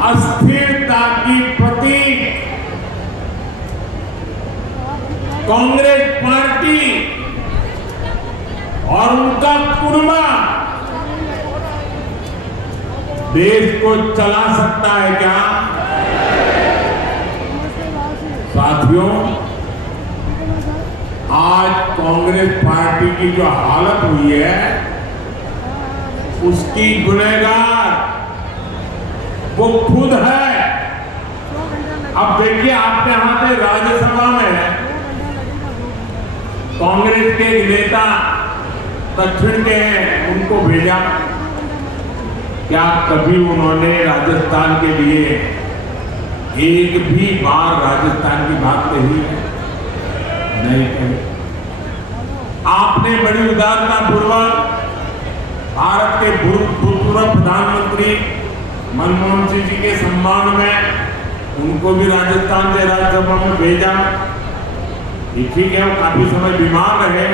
अस्थिरता की प्रतीक कांग्रेस पार्टी और उनका कुर्मा देश को चला सकता है क्या? साथियों, आज कांग्रेस पार्टी की जो हालत हुई है उसकी गुनहगार वो खुद है। अब देखिए, आपके यहां से राज्यसभा में कांग्रेस के नेता दक्षिण के हैं, उनको भेजा। क्या कभी उन्होंने राजस्थान के लिए एक भी बार राजस्थान की बात कही है? नहीं कही। आपने बड़ी उदारता पूर्वक भारत के भूतपूर्व प्रधानमंत्री मनमोहन सिंह जी के सम्मान में उनको भी राजस्थान से राज्यसभा में भेजा। ठीक है, वो काफी समय बीमार रहे,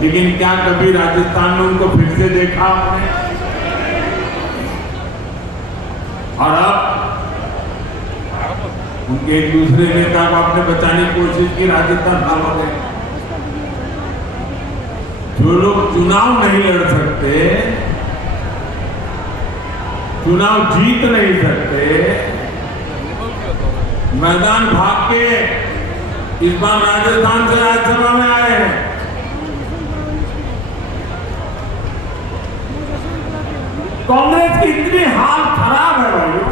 लेकिन क्या कभी राजस्थान में उनको फिर से देखा आपने? और अब उनके एक दूसरे नेता को आपने बचाने की कोशिश की, राजस्थान भाग गए। जो लोग चुनाव नहीं लड़ सकते, चुनाव जीत नहीं सकते, मैदान भाग के इस बार राजस्थान से राज्यसभा में आए हैं। कांग्रेस की इतनी हाल खराब है भाइयों।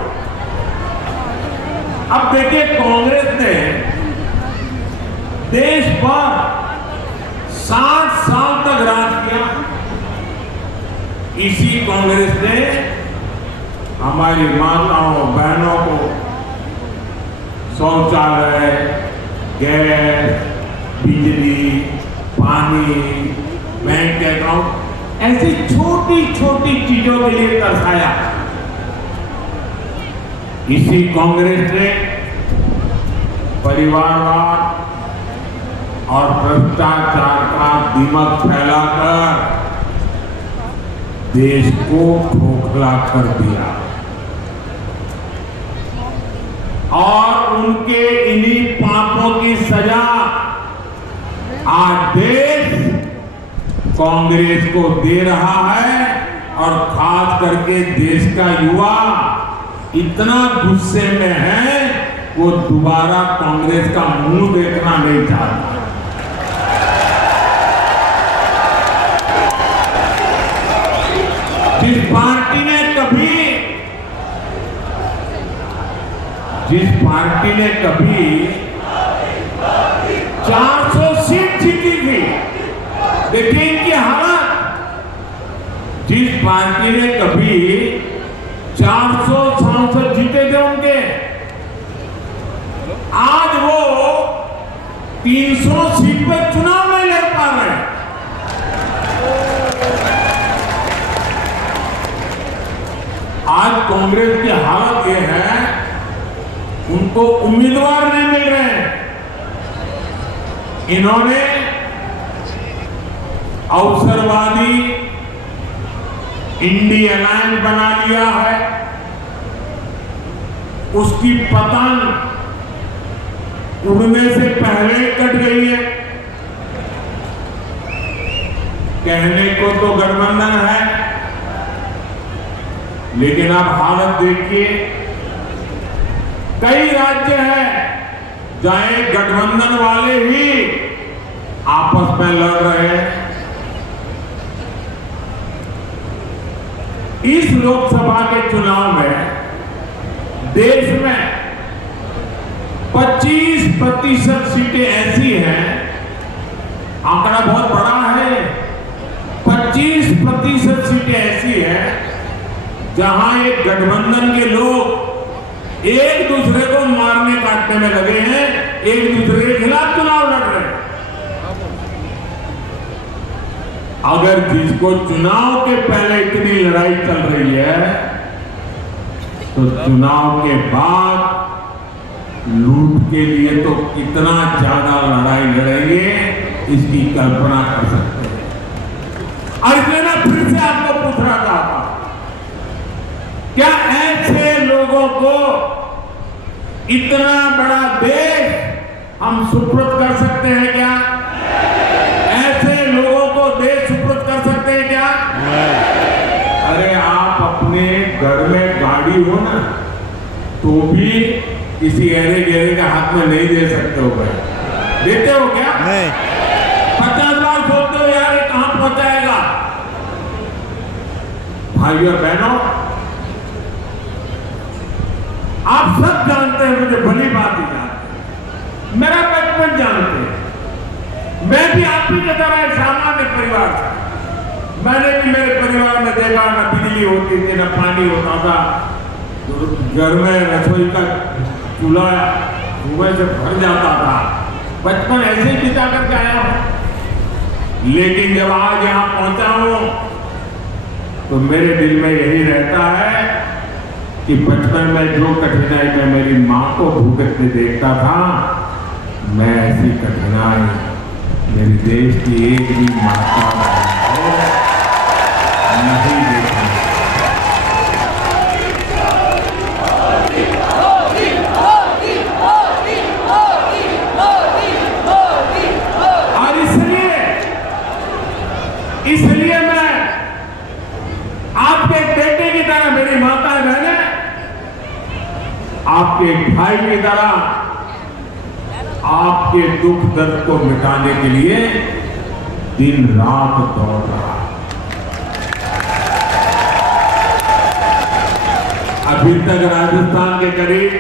अब देखिए, कांग्रेस ने देश पर 60 साल तक राज किया। इसी कांग्रेस ने हमारी माताओं बहनों को शौचालय, गैस, बिजली, पानी, बैंक अकाउंट, ऐसी छोटी छोटी चीजों के लिए तरसाया। इसी कांग्रेस ने परिवारवाद और भ्रष्टाचार का दिमक फैलाकर देश को खोखला कर दिया। और उनके इन्हीं पापों की सजा आज देश कांग्रेस को दे रहा है। और खास करके देश का युवा इतना गुस्से में है, वो दोबारा कांग्रेस का मुंह देखना नहीं चाहता। जिस पार्टी ने कभी 400 सीट जीती थी, देखिए इनकी हालत। जिस पार्टी ने कभी 400 सांसद जीते थे उनके, आज वो 300 सीट पर चुनाव नहीं लड़ पा रहे। आज कांग्रेस की हालत ये है, उनको उम्मीदवार नहीं मिल रहे हैं। इन्होंने अवसरवादी इंडी अलायंस बना लिया है। उसकी पतंग उड़ने से पहले कट गई है। कहने को तो गठबंधन है, लेकिन अब हालत देखिए, कई राज्य हैं जहां गठबंधन वाले ही आपस में लड़ रहे हैं। इस लोकसभा के चुनाव में देश में 25% सीटें ऐसी हैं, आंकड़ा बहुत बड़ा है, 25% सीटें ऐसी हैं जहां एक गठबंधन के लोग एक दूसरे को मारने काटने में लगे हैं, एक दूसरे के खिलाफ चुनाव लड़ रहे हैं। अगर जिसको चुनाव के पहले इतनी लड़ाई चल रही है, तो चुनाव के बाद लूट के लिए तो कितना ज्यादा लड़ाई लड़ेंगे, इसकी कल्पना कर सकते हैं। और इसलिए मैं फिर से आपको पूछ रहा था क्या ऐसे लोगों को इतना बड़ा देश हम सुपुर्द कर सकते हैं क्या? ऐसे लोगों को देश सुपुर्द कर सकते हैं क्या? अरे आप अपने घर में गाड़ी हो ना तो भी किसी ऐरे गहरे के हाथ में नहीं दे सकते हो भाई। देते हो क्या? नहीं। 50 बार सोचते हो यार ये कहां पहुंचाएगा। भाइयों और बहनों, आप सब जानते हैं, मुझे भली बात ही जानते हैं, मेरा बचपन जानते हैं। मैं भी आप ही की तरह एक सामान्य परिवार था। मैंने भी मेरे परिवार में देखा ना बिजली होती थी ना पानी होता था, घर में रसोई का चूल्हा धुएं से भर जाता था। बचपन ऐसे ही बिता करके आया हूं, लेकिन जब आज यहां पहुंचा हूं तो मेरे दिल में यही रहता है कि बचपन में जो कठिनाई में मेरी मां को भुगतते देखता था, मैं ऐसी कठिनाई मेरे देश की एक भी माता को नहीं देखी। और इसलिए मैं आपके एक बेटे की तरह, मेरी माता बहने आपके एक भाई की तरह आपके दुख दर्द को मिटाने के लिए दिन रात दौड़ रहा। अभी तक राजस्थान के करीब